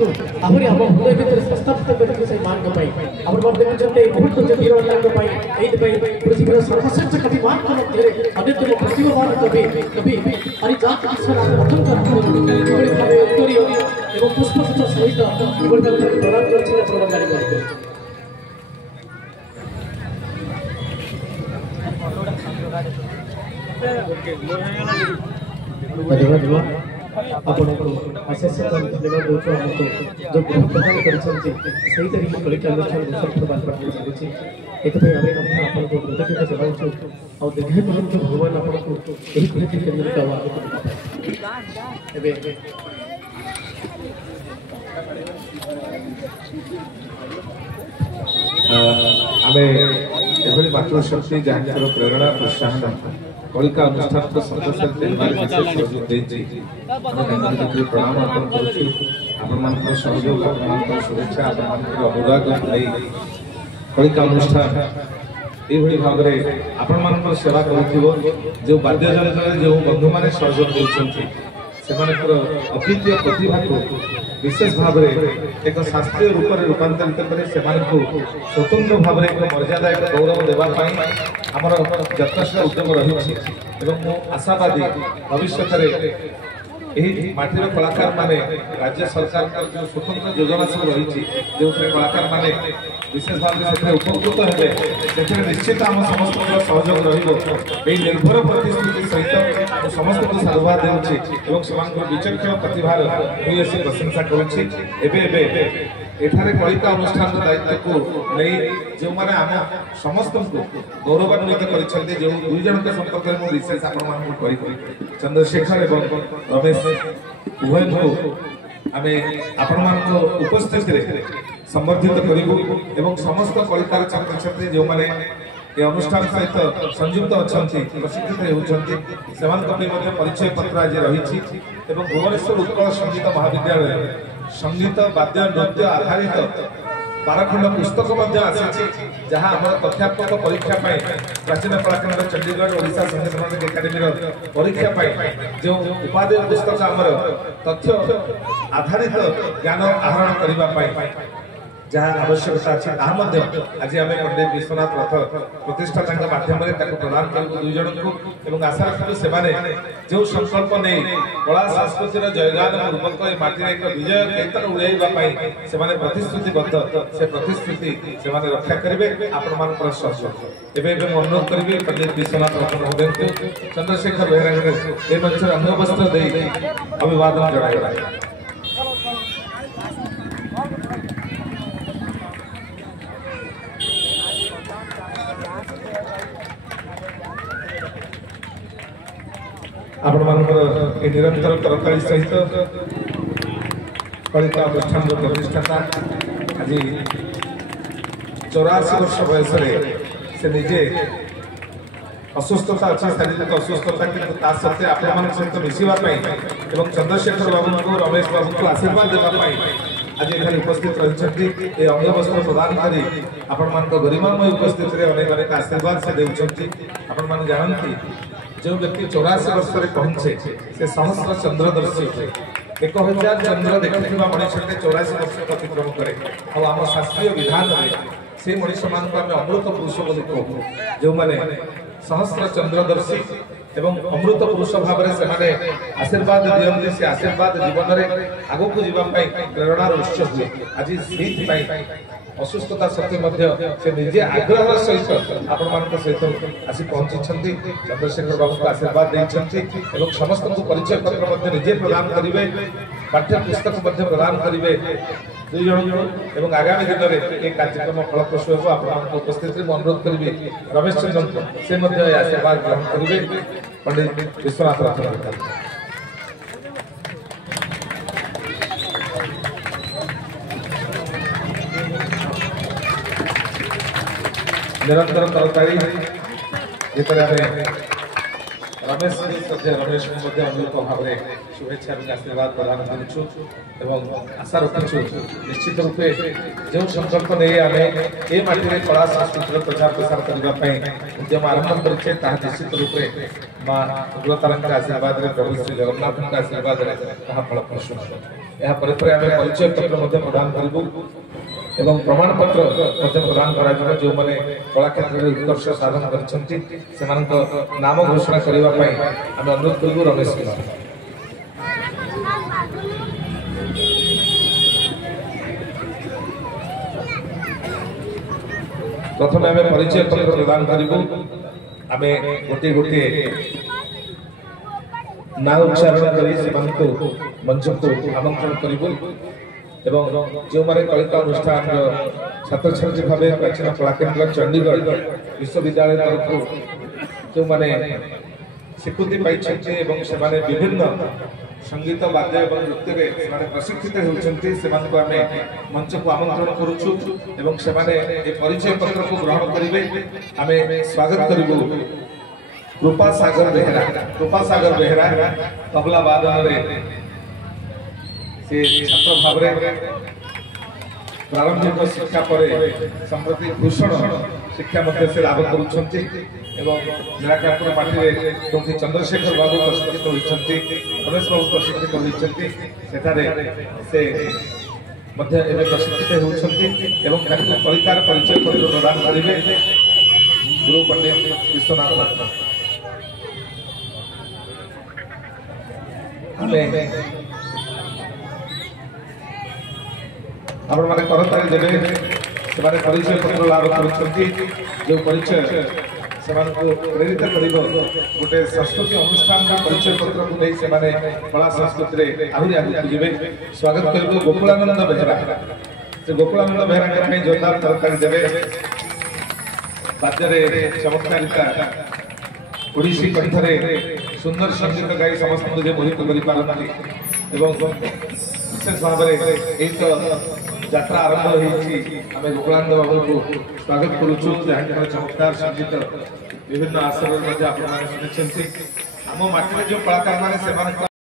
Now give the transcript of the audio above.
आहरी हम हृदय भीतर स्थापित करके से मान को पाई हमर मन देखते बहुत जगह मान को पाई एत पाई पृथ्वी सर्वश्रेष्ठ कवि मान को तेरे अद्वितीय प्रतिभावान कवि कवि अरि जात ईश्वर आप प्रथम कर भावे उत्तरी एवं पुष्पसुत सहित प्रदान करछिले प्रबंधन करते धन्यवाद आपण को अशेष धन्यवाद देउछु हमको जो प्रदान करछन्ती सही तरीके कलिका अनुष्ठान सफल बात करछि एतपय आमे आपण को कृतज्ञता जनाउछु और दीर्घ काल जो भगवान आपण को एही कृति केन्द्र का आगे एबे आमे एभली मातृशक्ति जहाँकर प्रेरणा प्रोत्साहन कलिका अनुष्ठान को सदस्य विशेष सहयोग देछि प्रणाम अर्पण करुछु आपण मानकर सहयोग आपण मानकर शुभेच्छा आपण मानकर अनुराग भाई कलिका अनुष्ठान एभली भाव में आपण मानकर सेवा करुथिबो जो वाद्ययंत्र जो बंधु माने सहयोग देउछन्ति सेमानकर अद्वितीय प्रतिभा को विशेष भाव में एक शास्त्रीय रूप में रूपांतरित कर स्वतंत्र भाव में एक मर्यादा एक गौरव देवाई आमर यथेष्ट उद्यम रही आशावादी भविष्य माटीर कलाकार माने राज्य सरकार जो स्वतंत्र योजना सब रही जो कलाकार माने विशेष भाव में उपकृत हे निश्चित आम समस्त सहयोग निर्भर प्रतिश्रुति सहित समस्त को साधुवाद देउछि विचक्षण प्रतिभार मुझे प्रशंसा करुछि एठारे कलिका अनुष्ठान दायित्व को नहीं जो माने आम समस्त को गौरवान्वित करिसेंते जो दुई जन के संपर्क में मु विशेष आपण मान को कहि चंद्रशेखर एवं रमेश उभय को आमे आपण मान को उपस्थित रे संबर्धित करिबु एवं समस्त कलिकार छात्र छात्री जो माने ये अनुष्ठान सहित संयुक्त अछंती प्रशिक्षित होछंती सेमान को भी परिचय पत्र आज रही एवं भुवनेश्वर उत्कल संगीत महाविद्यालय संगीत वाद्य नृत्य आधारित 12 खंड पुस्तक आसी जहाँ आम तथ्यात्मक परीक्षा प्राचीन कलाकेन्द्र चंडीगढ़ ओडिशा संगीत नाटक एकाडेमी परीक्षा जो उपादेय पुस्तक आमर तथ्य आधारित ज्ञान आहरण करने जहाँ आवश्यकता अच्छी आज आम पंडित विश्वनाथ रथ प्रतिष्ठाता माध्यम प्रदान कर दुई जन को आशा रखु से जो संकल्प नहीं कला संस्कृतिर जयगान पूर्वक माटी एक विजय केतन उड़ाइवाई से प्रतिश्रुतिबद्ध से प्रतिश्रुति से रक्षा करेंगे आपण सहयोग एवं अनुरोध करी पंडित विश्वनाथ रथ महोदय को चंद्रशेखर बेहरा मंच अंगवस्त्र दे अभिवादन जनाइबा आपण मानकर निरंतर तरकारी सहित कलिका अनुष्ठान प्रतिष्ठाता आज 84 वर्ष बयस से निजे असुस्थता अच्छी शारीरिक असुस्थता कि सत्वे आपण सहित मिसापी और चंद्रशेखर बाबू को रमेश बाबू को आशीर्वाद देवाई आज ये उपस्थित रही अंगवस्त्र प्रदान करी आपण मान गरिमामय उपस्थित अनेक अनेक आशीर्वाद से देउछंती आपण मान जानती जो व्यक्ति 84 वर्ष में पहुंचे से सहस्र चंद्रदर्शी 1000 चंद्र देखा मनीष 84 वर्ष अतिक्रम करे आम शास्त्रीय विधान से मनीष मान अमृत पुरुष बोली कहू जो मैंने सहस्र चंद्रदर्शी एवं अमृत पुरुष भाव से आशीर्वाद दिखते से आशीर्वाद जीवन में आग को जावाई प्रेरणार उत्स हुए आज से असुस्थता सत्वे से निजे आग्रह सहित आपण सहित आसी पहुंची चंद्रशेखर बाबू को आशीर्वाद देते समस्त को परिचय पत्र निजे प्रदान करेंगे पाठ्य पुस्तक प्रदान करेंगे दुई जन को आगामी दिन में एक कार्यक्रम फलप्रसू हो आप उपस्थित अनुरोध करी रमेश चंद्र से आशीर्वाद ग्रहण करेंगे पंडित विश्वनाथ रथ निरंतर तरकारी जितने रमेश रमेश को अनुरूप भाव में शुभेच्छा आशीर्वाद प्रदान करुँ आशा रखु निश्चित रूपे जो संकल्प नहीं आम ये माटी कला संस्कृतिर प्रचार प्रसार करने उद्यम आरंभ करें निश्चित रूपे माँ उग्रतारा आशीर्वाद प्रभु श्री जगन्नाथ आशीर्वाद फलप्रसून यह परिचय पत्र प्रदान करूँ एवं प्रमाण पत्र प्रदान करा जो मैंने कला क्षेत्र में उत्कर्ष साधन कर नाम घोषणा करने आम अनुरोध करूँ रमेश कुमार। प्रथम आम परिचय पत्र प्रदान करूँ आम गोटे गोटे ना उच्चारण कर मंच को आमंत्रण करूँ एवं जो माने कलिका अनुष्ठान छात्र छात्री भाव प्राचीन कलाकेन्द्र चंडीगढ़ विश्वविद्यालय तरफ जो माने स्वीकृति पाई से विभिन्न संगीत वाद्य और नृत्य प्रशिक्षित होती मंच को आमंत्रण करुचु परिचय पत्र को ग्रहण करेंगे आम स्वागत करूँ कृपा सागर बेहरा तबला वादन से छात्र भाव प्रारंभिक शिक्षा पर संप्रति भूषण शिक्षा से लाभ करुराकापुर पार्टी क्योंकि चंद्रशेखर बाबू प्रशिक्षित होती रमेश बाबू प्रशिक्षित होती से प्रशिक्षित होती कलिकार परिचय पत्र प्रदान करेंगे गुरु पंडित विश्वनाथ आप करताली देवे से परिचय पत्र लाभ कर जो परिचय से प्रेरित कर गोटे संस्कृति अनुष्ठान परिचय पत्र को नहीं से कला संस्कृति आहरी आगे जी स्वागत कर गोकुलानंद बेहरा से गोकुलानंद बेहरा के जोरदार करताली देवे राज्य चमत्कारिता ओडिसी कंठरे सुंदर संगीत गाई समस्त मोहित कर विशेष भाव यात्रा आरंभ होती आम गोकुलानंद बाबू को स्वागत करुचु जहाँ चमत्कार संगीत विभिन्न आश्रम शुणी आम माटी जो कलाकार मैंने